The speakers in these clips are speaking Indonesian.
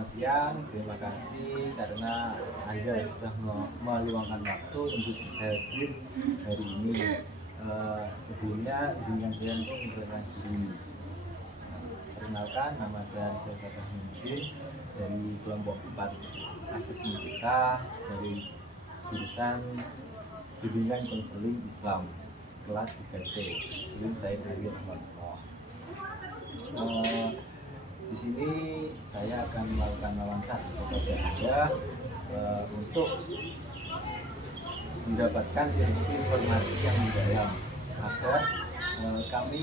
Selamat siang, terima kasih karena Anda sudah meluangkan waktu untuk bisa hadir hari ini. Sebelumnya izinkan saya untuk memperkenalkan diri. Perkenalkan, nama saya Rizal Fatahudin dari kelompok 4 asesmen kita dari jurusan Bimbingan Konseling Islam kelas 3C. Ini saya dari Rahmatullah. Di sini saya akan melakukan wawancara kepada Anda untuk mendapatkan informasi yang mendalam agar kami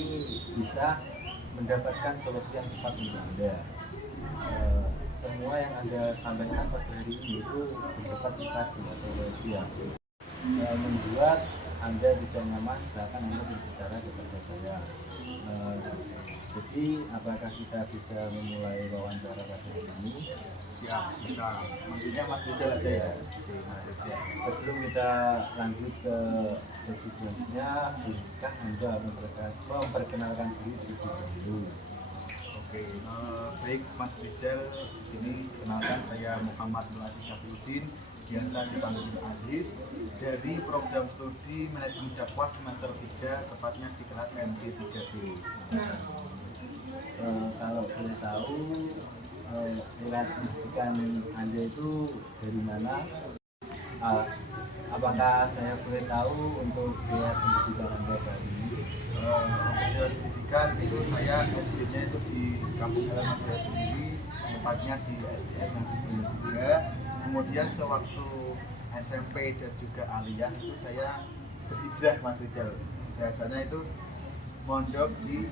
bisa mendapatkan solusi yang tepat untuk Anda. Semua yang Anda sampaikan pada hari ini itu bersifat motivasi atau solusi yang membuat Anda bisa nyaman seakan Anda berbicara kepada saya. Jadi apakah kita bisa memulai wawancara pada hari ini? Siap, bisa. Nantinya Mas Rizal aja ya. Sebelum kita lanjut ke sesi selanjutnya, bolehkah Anda memperkenalkan diri terlebih dahulu? Oke, baik Mas Rizal, di sini kenalkan saya Muhammad Nur Aziz Syafiuddin, biasa dipanggil Aziz, dari program studi manajemen dakwah semester 3, tepatnya di kelas MP3B. Kalau boleh tahu, riwayat pendidikan Anda itu dari mana? Apakah saya boleh tahu untuk riwayat pendidikan Anda saat ini? Untuk pendidikan itu saya SD-nya itu di kampung halaman saya sendiri, tepatnya di SDN yang juga. Kemudian sewaktu SMP dan juga aliyah itu saya berhijrah Mas Rizal. Biasanya itu mondok di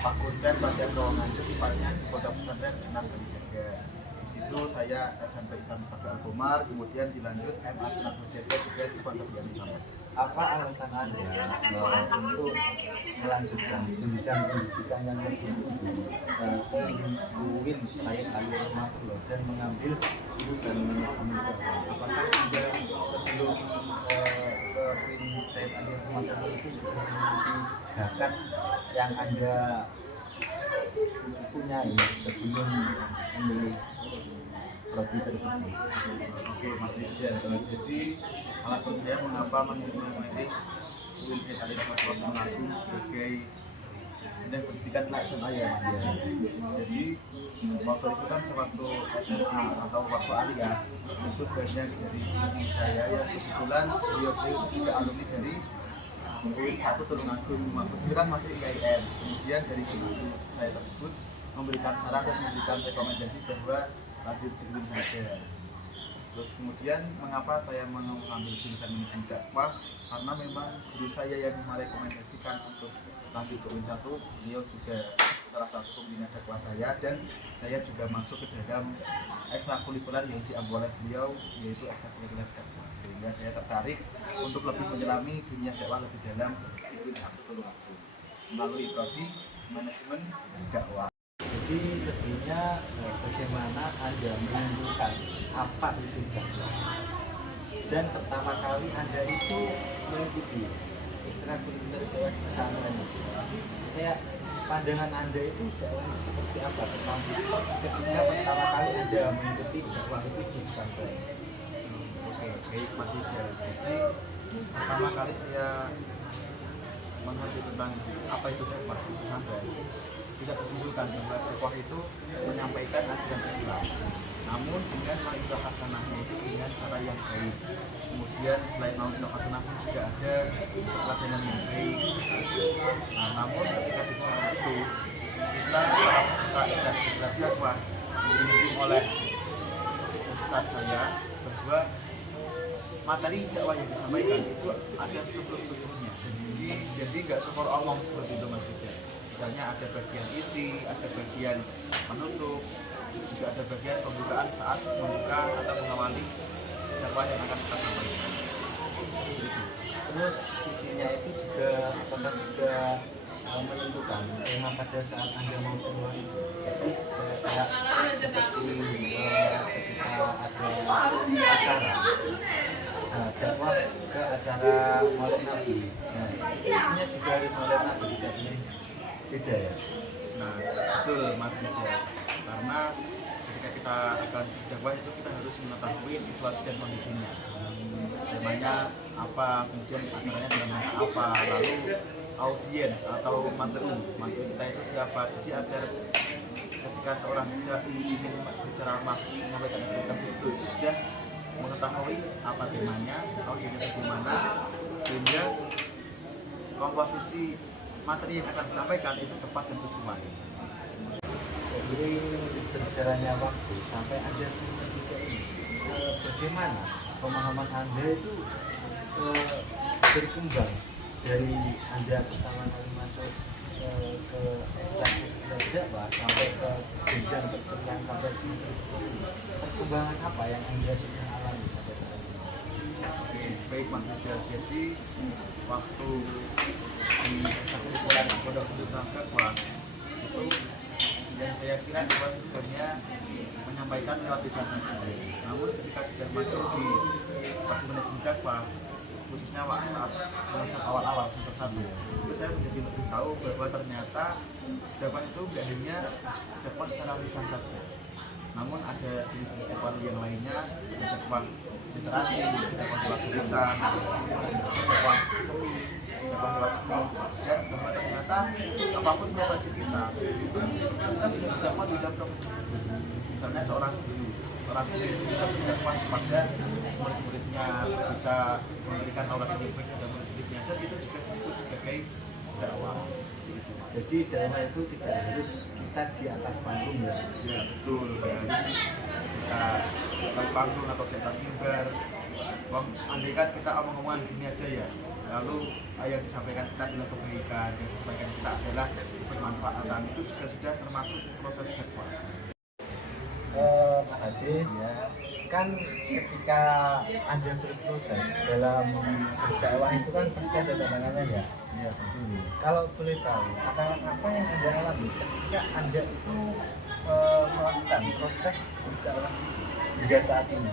Fakultas Pada Keuangan, itu tepatnya di Pondok Pesantren Sunan Kalijaga. Di situ saya SMP Islam Pada Al-Komar, kemudian dilanjut MA Sunan Kalijaga juga di Pondok Yani Samet. Apa alasan Anda untuk melanjutkan jenjang pendidikan yang lebih tinggi UIN Said Ali Rahmatullah dan mengambil jurusan manajemen keuangan? Apakah Anda sebelum ke UIN Said Ali Rahmatullah itu sudah memiliki bakat yang Anda punyai sebelum memilih prodi tersebut? Oke Mas Rizal, jadi alasan saya mengapa memilih UIN Said Ali Rahmatullah Tulungagung sebagai jenjang pendidikan SMA ya. Jadi waktu itu kan sewaktu SMA atau waktu aliyah itu banyak dari teman saya yang kebetulan beliau juga alumni dari UIN 1 Tulungagung. Waktu itu kan masih IAIN. Kemudian dari guru saya tersebut memberikan saran dan memberikan rekomendasi bahwa lanjut di UIN saja. Terus kemudian mengapa saya mengambil jurusan manajemen dakwah? Karena memang guru saya yang merekomendasikan untuk lanjut ke UIN 1, beliau juga salah satu pembina dakwah saya, dan saya juga masuk ke dalam ekstrakurikuler yang diambil oleh beliau, yaitu ekstrakurikuler dakwah, sehingga saya tertarik untuk lebih menyelami dunia dakwah lebih dalam di UIN 1 Tulungagung melalui prodi manajemen dakwah. Jadi sebelumnya bagaimana Anda menentukan apa itu dakwah? Dan pertama kali Anda itu mengikuti ekstrakurikuler dakwah di pesantren itu, kayak pandangan Anda itu dakwah itu seperti apa ketika pertama kali Anda mengikuti dakwah itu di pesantren? Oke, baik Mas Rizal. Jadi pertama kali saya mengerti tentang apa itu dakwah di pesantren, bisa disimpulkan bahwa dakwah itu menyampaikan ajaran Islam, namun dengan ma'idhah hasanahnya itu dengan cara yang baik. Kemudian selain ma'idhah hasanah juga ada pelajaran yang baik. Nah, namun ketika di pesantren itu kita para peserta ekstrakurikuler dakwah dibimbing oleh ustadz saya bahwa materi dakwah yang disampaikan itu ada struktur-strukturnya. Jadi nggak sukor omong seperti itu Mas Rizal. Misalnya ada bagian isi, ada bagian penutup, juga ada bagian pembukaan saat membuka atau mengawali dakwah yang akan kita sampaikan. Begitu. Terus isinya itu juga apakah juga menentukan tema pada saat Anda mau keluar itu? Jadi kayak seperti ketika ada acara dakwah ke acara Maulid Nabi, nah isinya juga harus Maulid Nabi, jadi beda ya. Nah, betul Mas Rizal. Karena ketika kita akan dakwah itu kita harus mengetahui situasi dan kondisinya, temanya apa, kemudian acaranya dalam rangka apa, lalu audiens atau materi kita itu siapa. Jadi agar ketika seorang tidak ingin berceramah menyampaikan cerita itu sudah mengetahui apa temanya, audiensnya bagaimana, sehingga komposisi materi yang akan disampaikan itu tepat dan sesuai. Seiring berjalannya waktu sampai Anda semua juga ini, bagaimana pemahaman Anda itu berkembang dari Anda pertama kali masuk ke ekstrakurikuler dakwah sampai ke jenjang perkuliahan sampai semester 10. Perkembangan apa yang Anda sudah alami sampai saat ini? Baik Mas Rizal, jadi waktu di ekstrakurikuler Pondok Pesantren Dakwah itu yang saya kira sebenarnya menyampaikan lewat lisan saja. Namun ketika sudah masuk di Manajemen Dakwah, khususnya saat semester awal-awal semester 1, itu saya menjadi lebih tahu bahwa ternyata dakwah itu tidak hanya dakwah secara lisan saja, namun ada jenis-jenis dakwah yang lainnya, dakwah literasi, dakwah lewat tulisan, dakwah seni, dakwah lewat seni, dan bahwa ternyata apapun profesi kita itu kita bisa berdakwah di dalam profesi. Misalnya seorang guru itu bisa berdakwah kepada murid-muridnya, bisa memberikan taurat yang baik kepada murid-muridnya, dan itu juga disebut sebagai dakwah. Jadi dakwah itu tidak harus kita di atas panggung ya? Ya betul, harus kita di atas panggung atau di atas mimbar. Andai kan kita omong-omongan gini aja ya, lalu yang disampaikan kita adalah kebaikan, yang disampaikan kita adalah bermanfaatan, itu juga sudah termasuk proses dakwah. Pak Ajis, ya, kan ketika Anda berproses dalam berdakwah itu kan pasti ada tantangannya ya? Iya betul. Kalau boleh tahu, tantangan apa yang Anda alami ketika Anda itu melakukan proses berdakwah hingga saat ini?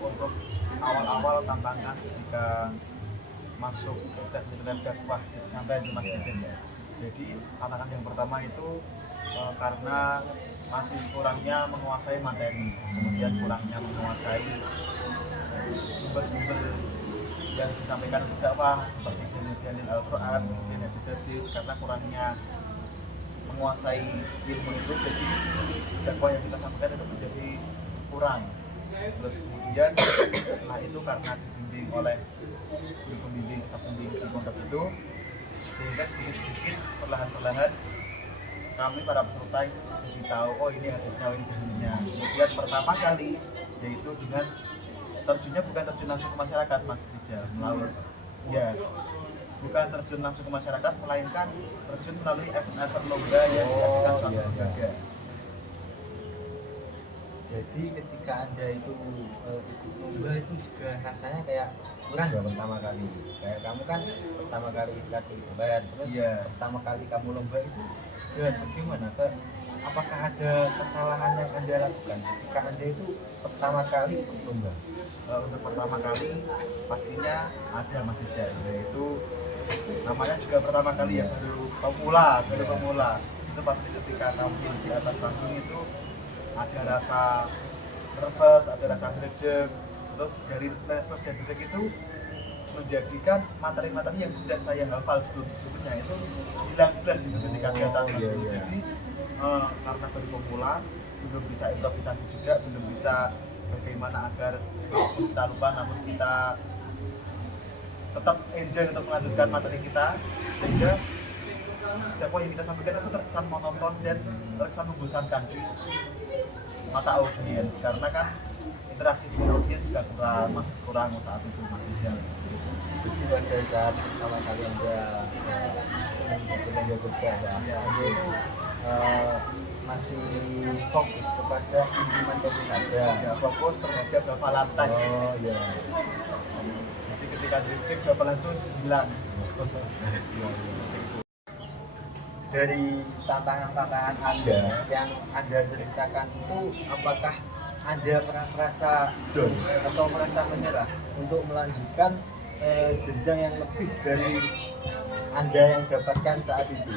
Untuk awal-awal tantangan ketika masuk ke ekstrakurikuler dakwah sampai di masjid ya. Jadi tantangan yang pertama itu karena masih kurangnya menguasai materi, kemudian kurangnya menguasai sumber-sumber yang disampaikan untuk dakwah seperti dalil Al-Quran, kemudian hadis-hadis, karena kurangnya menguasai ilmu itu, jadi dakwah yang kita sampaikan itu menjadi kurang. Terus kemudian setelah itu karena dibimbing oleh guru pembimbing atau pembimbing di pondok itu, sehingga sedikit-sedikit perlahan-perlahan kami para peserta itu jadi tahu, oh ini hadisnya, oh ini dalilnya. Kemudian pertama kali yaitu dengan terjunnya bukan terjun langsung ke masyarakat Mas Rizal, melalui ya bukan terjun langsung ke masyarakat, melainkan terjun melalui event-event lomba yang diadakan suatu lembaga. Jadi ketika Anda itu ikut lomba itu juga rasanya kayak kurang ya pertama kali. Kayak kamu kan pertama kali ekstrakurikuler, terus pertama kali kamu lomba itu juga bagaimana? Apakah ada kesalahan yang Anda lakukan ketika Anda itu pertama kali ikut lomba? Untuk pertama kali pastinya ada Mas Rizal, yaitu namanya juga pertama kali ya, baru pemula. Itu pasti ketika tampil di atas panggung itu ada rasa nervous, ada rasa gredeg. Terus dari nervous dan gredeg itu menjadikan materi-materi yang sudah saya hafal sebelumnya itu hilang jelas gitu ketika di atas panggung. Jadi karena baru pemula, belum bisa improvisasi juga, belum bisa bagaimana agar kita lupa namun kita tetap enjoy untuk melanjutkan materi kita, sehingga dakwah yang kita sampaikan itu terkesan monoton dan terkesan membosankan di mata audiens, karena kan interaksi dengan audiens juga masih kurang saat itu Mas Rizal. Jadi pada saat pertama kali Anda berdakwah, Anda itu masih fokus kepada inti materi saja, Ya, fokus terhadap hafalan teks. Oh iya. Jadi ketika diklik hafalan itu hilang. Dari tantangan-tantangan Anda yang Anda ceritakan itu, apakah Anda pernah merasa down atau merasa menyerah untuk melanjutkan jenjang yang lebih dari Anda yang dapatkan saat itu?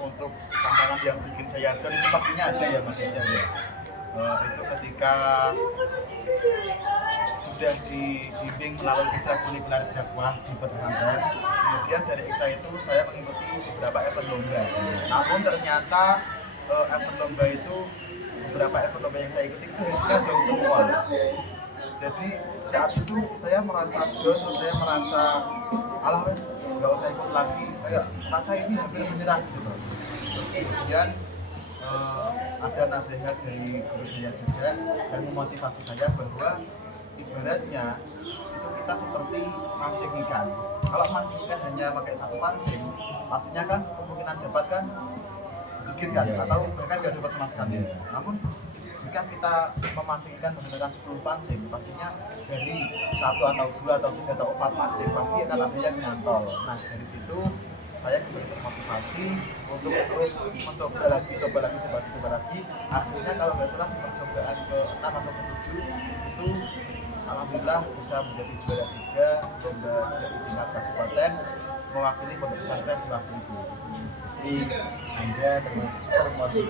untuk tantangan yang bikin saya down itu pastinya ada ya Mas Ijal ya. Itu ketika sudah dibimbing melalui ekstrakurikuler dakwah di pesantren, kemudian dari ekstra itu saya mengikuti beberapa event lomba. Namun ternyata event lomba itu beberapa event lomba yang saya ikuti itu hasilnya jauh semua. Jadi saat itu saya merasa down, terus saya merasa alah wes nggak usah ikut lagi, kayak rasa ini hampir menyerah gitu loh. Terus kemudian ada nasihat dari guru saya juga dan memotivasi saya bahwa ibaratnya itu kita seperti mancing ikan. Kalau mancing ikan hanya pakai satu pancing, pastinya kan kemungkinan dapat kan sedikit kan, atau bahkan nggak dapat sama sekali. Namun jika kita memancing ikan menggunakan 10 pancing, pastinya dari 1 atau 2 atau 3 atau 4 pancing pasti akan ada yang nyantol. Nah dari situ saya kembali termotivasi untuk terus mencoba lagi. Akhirnya kalau nggak salah percobaan ke 6 atau ke 7 itu alhamdulillah bisa menjadi juara 3 lomba dari tingkat kabupaten mewakili pondok pesantren di waktu itu. Jadi Anda termotivasi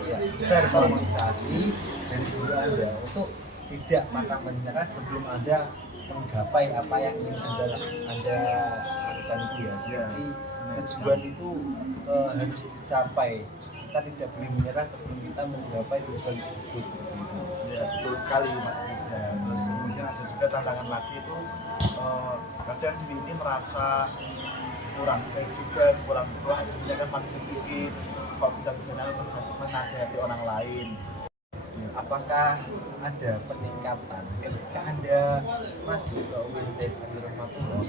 dari diri Anda untuk tidak pantang menyerah sebelum Anda menggapai apa yang ingin Anda lakukan itu ya. Seperti tujuan itu harus dicapai. Kita tidak boleh menyerah sebelum kita menggapai tujuan tersebut seperti itu. Ya betul sekali Mas Rizal. Terus kemudian ada juga tantangan lagi itu kadang ini merasa kurang baik juga, kurang tua, ilmunya kan masih sedikit, kok bisa-bisanya untuk menasihati orang lain. Apakah ada peningkatan ketika Anda masuk ke UIN Syed Abdul Rahmatullah,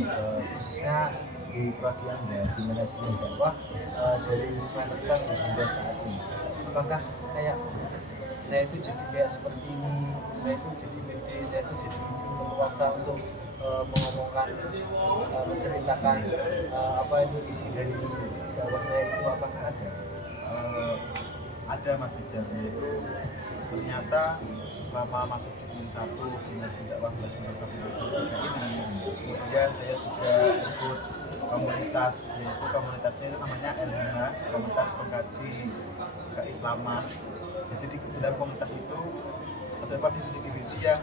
khususnya di prodi Anda di manajemen dakwah dari semester 1 hingga saat ini? Apakah kayak saya itu jadi kayak seperti ini, saya itu jadi pede, saya itu jadi leluasa untuk mengomongkan, menceritakan apa itu isi dari dakwah saya itu, apakah ada? Ada Mas Rizal, yaitu ternyata selama masuk di UIN 1 dengan dakwah semester 1 ini, kemudian saya juga ikut komunitas, yaitu komunitasnya itu namanya LMH, komunitas pengkaji keislaman. Jadi di dalam komunitas itu terdapat divisi-divisi yang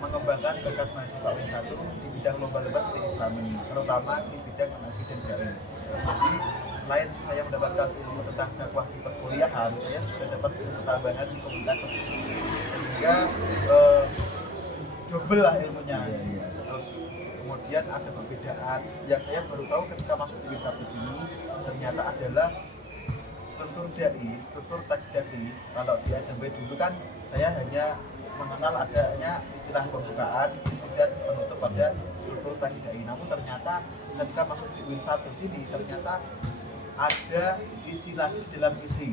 mengembangkan bakat mahasiswa UIN 1 di bidang lomba-lomba studi Islami, terutama di bidang manhaj dan dai. Jadi selain saya mendapatkan ilmu tentang dakwah di perkuliahan, saya juga dapat ilmu tambahan di komunitas tersebut, sehingga double lah ilmunya. Terus kemudian ada perbedaan yang saya baru tahu ketika masuk di UIN 1 sini, ternyata adalah struktur dai, struktur teks dai. Kalau di SMP dulu kan saya hanya mengenal adanya istilah pembukaan, isi dan penutup pada struktur teks dai. Namun ternyata ketika masuk di UIN 1 sini, ternyata ada isi lagi dalam isi.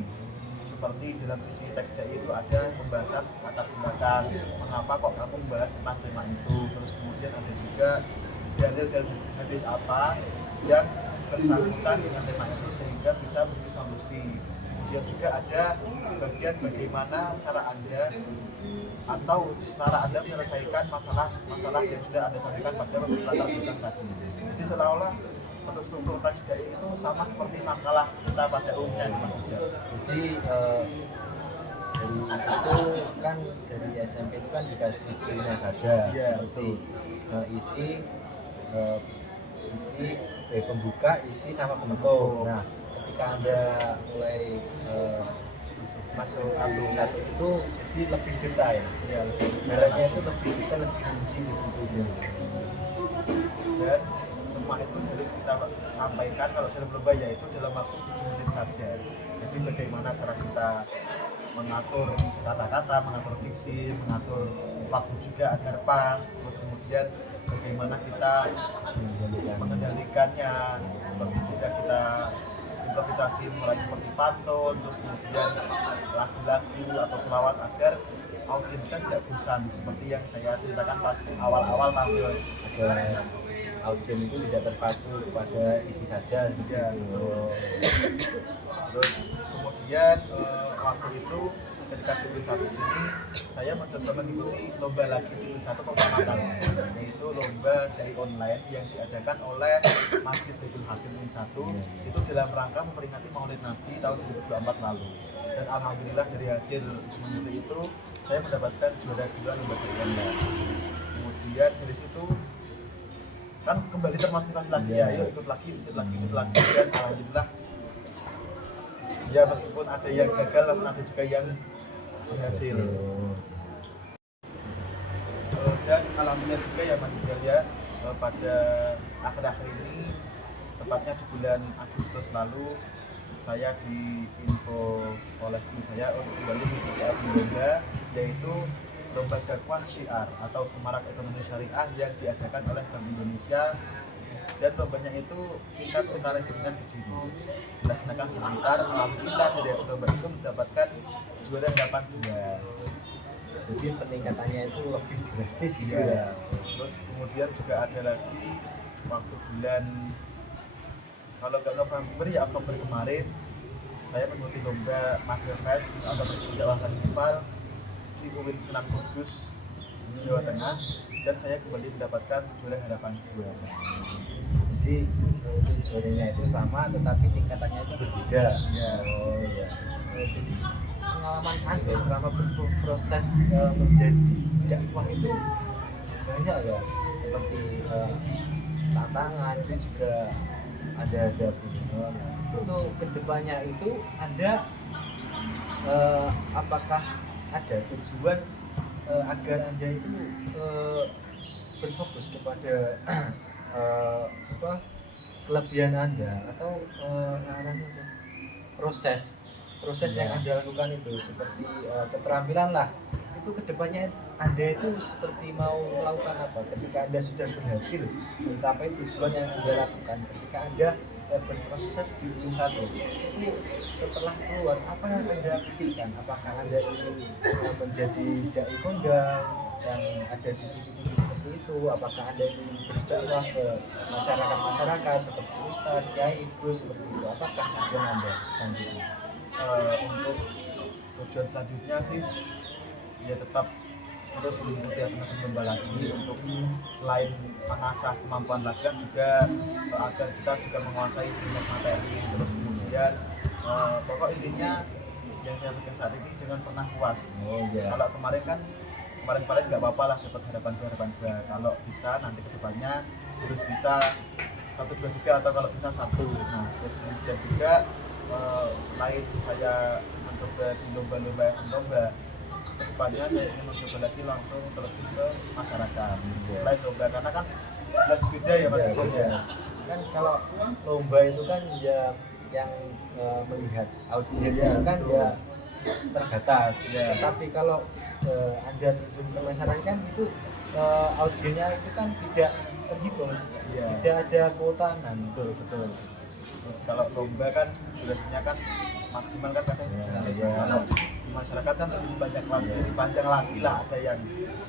Seperti dalam isi teks dai itu ada pembahasan latar belakang, mengapa kok kamu membahas tentang tema itu. Terus kemudian ada juga dalil dan hadis apa yang bersangkutan dengan tema itu sehingga bisa memberi solusi. Kemudian juga ada bagian bagaimana cara Anda atau cara Anda menyelesaikan masalah yang sudah Anda sampaikan pada latar belakang tadi. Jadi seolah-olah untuk struktur teks dai itu sama seperti makalah kita pada umumnya. Jadi dari situ kan dari SMP itu kan dikasih kuliah saja, seperti isi pembuka, isi sama penutup. Nah ketika Anda mulai masuk satu itu jadi lebih detail, mereka itu lebih detail, lebih rinci seperti itu. Dan semua itu harus kita sampaikan kalau dalam lomba yaitu dalam waktu 7 menit saja. Jadi bagaimana cara kita mengatur kata-kata, mengatur diksi, mengatur waktu juga agar pas. Terus kemudian bagaimana kita mengendalikannya, seperti juga kita improvisasi mulai seperti pantun, terus kemudian lagu-lagu atau selawat agar audiens kita tidak bosan seperti yang saya ceritakan pas awal-awal tampil. Agar audiens itu tidak terpacu kepada isi saja ya. Terus kemudian waktu itu ketika di Win 1 sini saya mencoba mengikuti lomba lagi di Win 1 Kecamatan, yaitu lomba dari online yang diadakan oleh Masjid Baitul Hakim Win 1 itu dalam rangka memperingati Maulid Nabi tahun 2024 lalu. Dan alhamdulillah dari hasil mengikuti itu saya mendapatkan juara 2 lomba online. Kemudian dari situ kan kembali termotivasi lagi ya, yuk ikut lagi dan alhamdulillah ya meskipun ada yang gagal namun ada juga yang berhasil. Dan alhamdulillah juga ya Mas Rizal ya, pada akhir-akhir ini tepatnya di bulan Agustus lalu saya diinfo oleh guru saya untuk kembali mengikuti lomba, yaitu lomba dakwah syiar atau semarak ekonomi syariah yang diadakan oleh Bank Indonesia, dan lombanya itu tingkat sekarang dengan berdiri dilaksanakan di Blitar. Alhamdulillah dari hasil lomba itu mendapatkan juara 82. Jadi peningkatannya itu lebih drastis gitu Ya. ya. Terus kemudian juga ada lagi waktu bulan, kalau nggak November ya Oktober kemarin, saya mengikuti lomba Masterfest atau Jawa Festival di UIN Sunan Kudus, Jawa Tengah, dan saya kembali mendapatkan juara 82. Jadi tujuannya itu sama tetapi tingkatannya itu berbeda. Ya. Oh ya. Jadi pengalaman Anda selama berproses menjadi dakwah itu banyak ya, seperti tantangan itu juga ada untuk kedepannya itu ada apakah ada tujuan agar Anda itu berfokus kepada kelebihan Anda atau proses yang Anda lakukan itu seperti keterampilan lah, itu kedepannya Anda itu seperti mau melakukan apa ketika Anda sudah berhasil mencapai tujuan yang Anda lakukan, ketika Anda berproses di Win 1 itu setelah keluar apa yang Anda pikirkan? Apakah Anda ingin menjadi dai kondang yang ada di TV seperti itu? Apakah Anda ingin berdakwah ke masyarakat seperti Ustaz, Kiai, Guru seperti itu? Apakah tujuan Anda selanjutnya? Untuk tujuan selanjutnya sih ya tetap terus mengikuti lomba lagi untuk selain mengasah kemampuan latihan juga agar kita juga menguasai banyak materi. Terus kemudian pokok intinya yang saya pikir saat ini jangan pernah puas. Kalau kemarin nggak apa-apa lah dapat harapan 2, kalau bisa nanti kedepannya harus bisa 1, 2, 3 atau kalau bisa 1. Nah terus kemudian juga selain saya mencoba di lomba kedepannya saya ingin mencoba lagi langsung terjun ke masyarakat selain lomba, karena kan jelas beda ya Mas Rizal ya. Kan kalau lomba itu kan ya yang melihat audiens itu kan ya terbatas ya. Tapi kalau Anda terjun ke masyarakat kan itu audiensnya itu kan tidak terhitung ya. Tidak ada kuota. Betul. Terus kalau lomba kan durasinya kan maksimal kan katanya kalau di masyarakat kan lebih banyak lagi, lebih panjang lagi lah, ada yang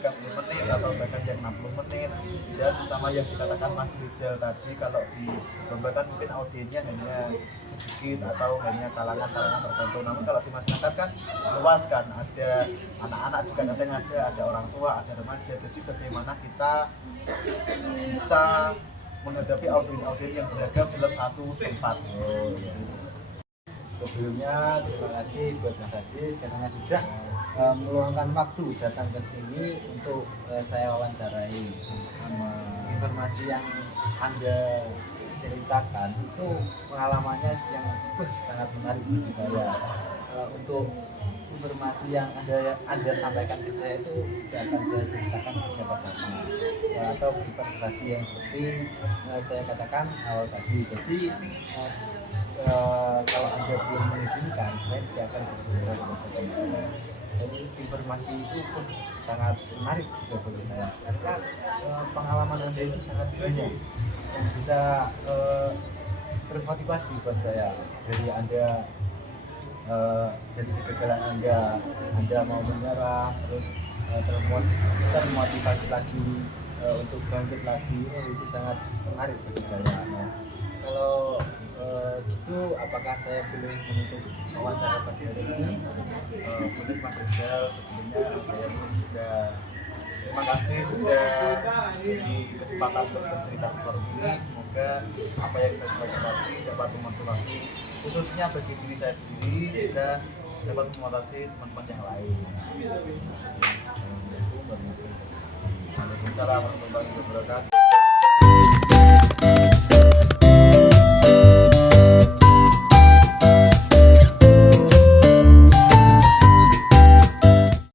30 menit atau bahkan yang 60 menit. Dan sama yang dikatakan Mas Rizal tadi, kalau di lomba kan mungkin audiensnya hanya sedikit atau hanya kalangan tertentu, namun kalau di masyarakat kan luas kan, ada anak-anak juga kadang ada orang tua, ada remaja. Jadi bagaimana kita bisa menghadapi audiens yang beragam dalam satu tempat. Sebelumnya terima kasih buat Mas Aziz karena sudah meluangkan waktu datang ke sini untuk saya wawancarai. Informasi yang Anda ceritakan itu pengalamannya yang sangat menarik bagi saya. Untuk informasi yang Anda sampaikan ke saya itu tidak akan saya ceritakan ke siapa saja atau informasi yang seperti saya katakan awal tadi. Jadi kalau Anda belum mengizinkan, saya tidak akan berbicara kepada saya. Dan informasi itu pun sangat menarik juga bagi saya karena pengalaman Anda itu sangat banyak yang bisa termotivasi buat saya. Dari Anda dari kegagalan Anda mau menyerah, terus termotivasi lagi untuk bangkit lagi, itu sangat menarik bagi saya. Nah, kalau gitu, apakah saya boleh menutup wawancara pada hari ini? Untuk Mas Rizal, sebelumnya saya pun juga terima kasih sudah diberi kesempatan untuk bercerita di forum ini. Semoga apa yang saya sampaikan tadi dapat memotivasi, khususnya bagi diri saya sendiri, juga dapat memotivasi teman-teman yang lain. Assalamualaikum warahmatullahi wabarakatuh. Waalaikumsalam warahmatullahi wabarakatuh.